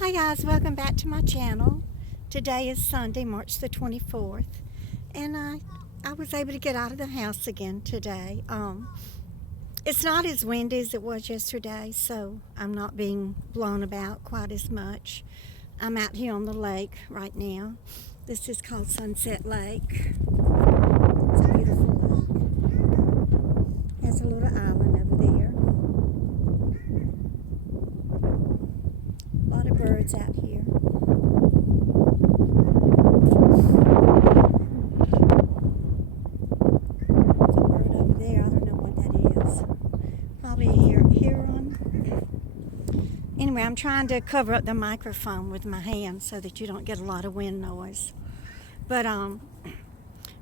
Hi guys, welcome back to my channel. Today is Sunday, March the 24th, and I was able to get out of the house again today. It's not as windy as it was yesterday, so I'm not being blown about quite as much. I'm out here on the lake right now. This is called Sunset Lake. It's a beautiful lake. It has a little island over there. A lot of birds out here. Probably a heron. Anyway, I'm trying to cover up the microphone with my hand so that you don't get a lot of wind noise. But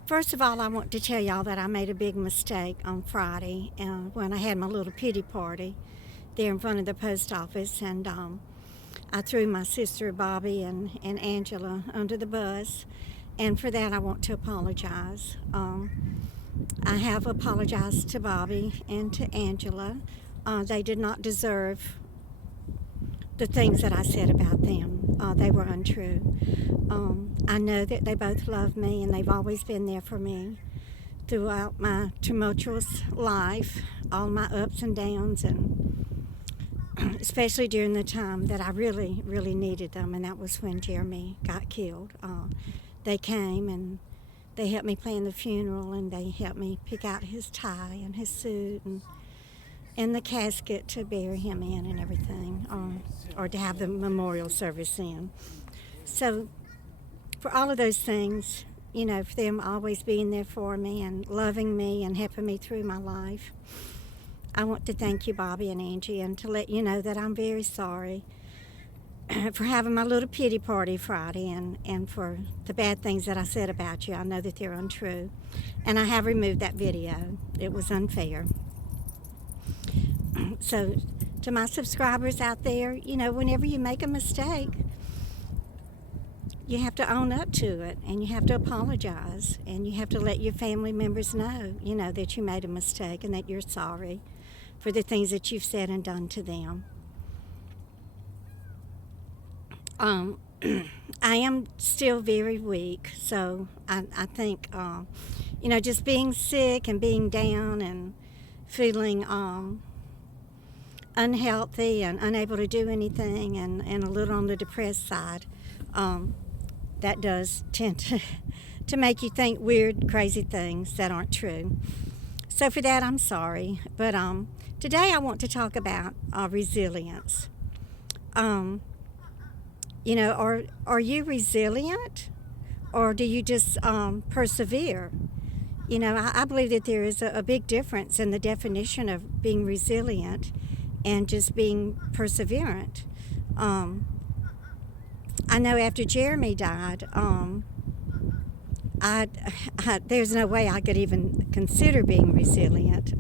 first of all, I want to tell y'all that I made a big mistake on Friday when I had my little pity party there in front of the post office, and I threw my sister Bobby and Angela under the bus, and for that I want to apologize. I have apologized to Bobby and to Angela. They did not deserve the things that I said about them. They were untrue. I know that they both love me, and they've always been there for me throughout my tumultuous life, all my ups and downs, and especially during the time that I really, really needed them, and that was when Jeremy got killed. They came and they helped me plan the funeral, and they helped me pick out his tie and his suit and the casket to bury him in and everything, or to have the memorial service in. So for all of those things, you know, for them always being there for me and loving me and helping me through my life, I want to thank you, Bobby and Angie, and to let you know that I'm very sorry for having my little pity party Friday and for the bad things that I said about you. I know that they're untrue, and I have removed that video. It was unfair. So to my subscribers out there, you know, whenever you make a mistake, you have to own up to it, and you have to apologize, and you have to let your family members know, you know, that you made a mistake and that you're sorry for the things that you've said and done to them. I am still very weak, so I think, you know, just being sick and being down and feeling unhealthy and unable to do anything and a little on the depressed side, that does tend to make you think weird, crazy things that aren't true. So for that, I'm sorry. But today I want to talk about resilience. You know, are you resilient, or do you just persevere? You know, I believe that there is a big difference in the definition of being resilient and just being perseverant. I know after Jeremy died, there's no way I could even consider being resilient.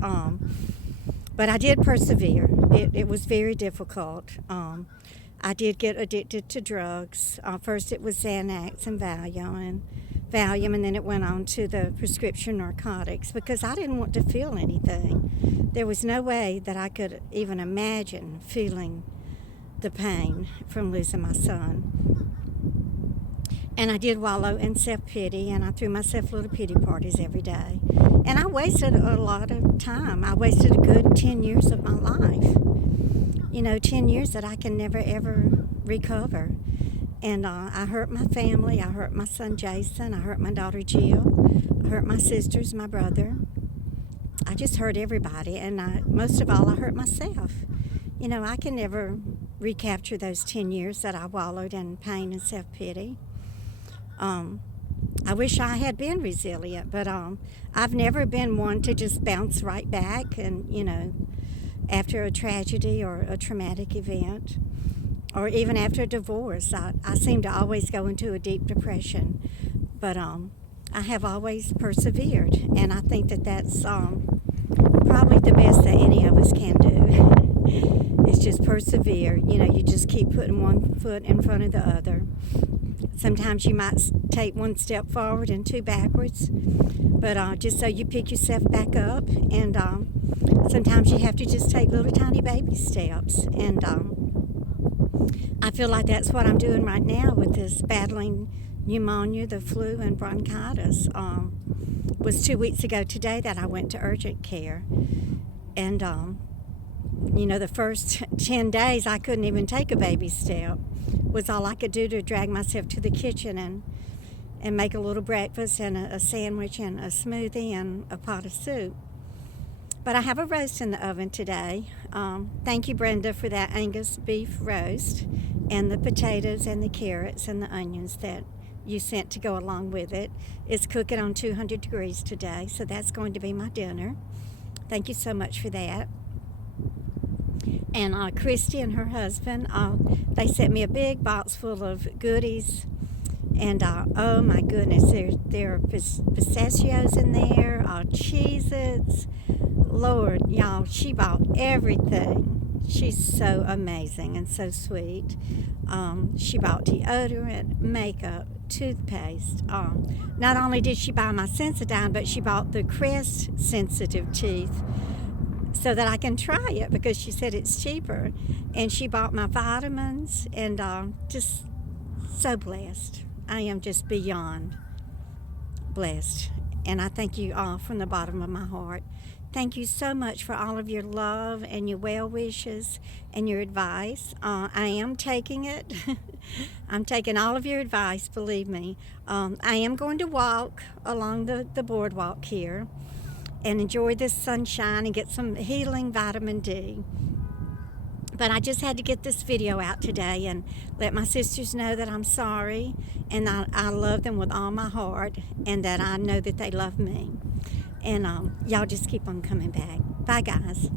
But I did persevere. It was very difficult. I did get addicted to drugs. First it was Xanax and Valium, and then it went on to the prescription narcotics because I didn't want to feel anything. There was no way that I could even imagine feeling the pain from losing my son. And I did wallow in self-pity, and I threw myself little pity parties every day. And I wasted a lot of time. I wasted a good 10 years of my life. You know, 10 years that I can never, ever recover. And I hurt my family. I hurt my son, Jason. I hurt my daughter, Jill. I hurt my sisters, my brother. I just hurt everybody. And most of all, I hurt myself. You know, I can never recapture those 10 years that I wallowed in pain and self-pity. I wish I had been resilient, but I've never been one to just bounce right back and, you know, after a tragedy or a traumatic event, or even after a divorce. I seem to always go into a deep depression, but I have always persevered, and I think that that's probably the best that any of us can do. Is just persevere. You know, you just keep putting one foot in front of the other. Sometimes you might take one step forward and two backwards, but just so you pick yourself back up, and sometimes you have to just take little tiny baby steps, and I feel like that's what I'm doing right now with this battling pneumonia, the flu, and bronchitis. Was 2 weeks ago today that I went to urgent care. And, the first 10 days I couldn't even take a baby step. Was all I could do to drag myself to the kitchen and make a little breakfast and a sandwich and a smoothie and a pot of soup. But I have a roast in the oven today. Thank you, Brenda, for that Angus beef roast and the potatoes and the carrots and the onions that you sent to go along with it. It's cooking on 200 degrees today, so that's going to be my dinner. Thank you so much for that. And Christy and her husband, they sent me a big box full of goodies. And oh my goodness, there are pistachios in there, Cheez-Its. Lord, y'all, she bought everything. She's so amazing and so sweet. She bought deodorant, makeup, toothpaste. Not only did she buy my Sensodyne, but she bought the Crest sensitive teeth so that I can try it because she said it's cheaper. And she bought my vitamins, and just so blessed. I am just beyond blessed. And I thank you all from the bottom of my heart. Thank you so much for all of your love and your well wishes and your advice. I am taking it. I'm taking all of your advice, believe me. I am going to walk along the boardwalk here and enjoy this sunshine and get some healing vitamin D. But I just had to get this video out today and let my sisters know that I'm sorry and I love them with all my heart and that I know that they love me. And y'all just keep on coming back. Bye, guys.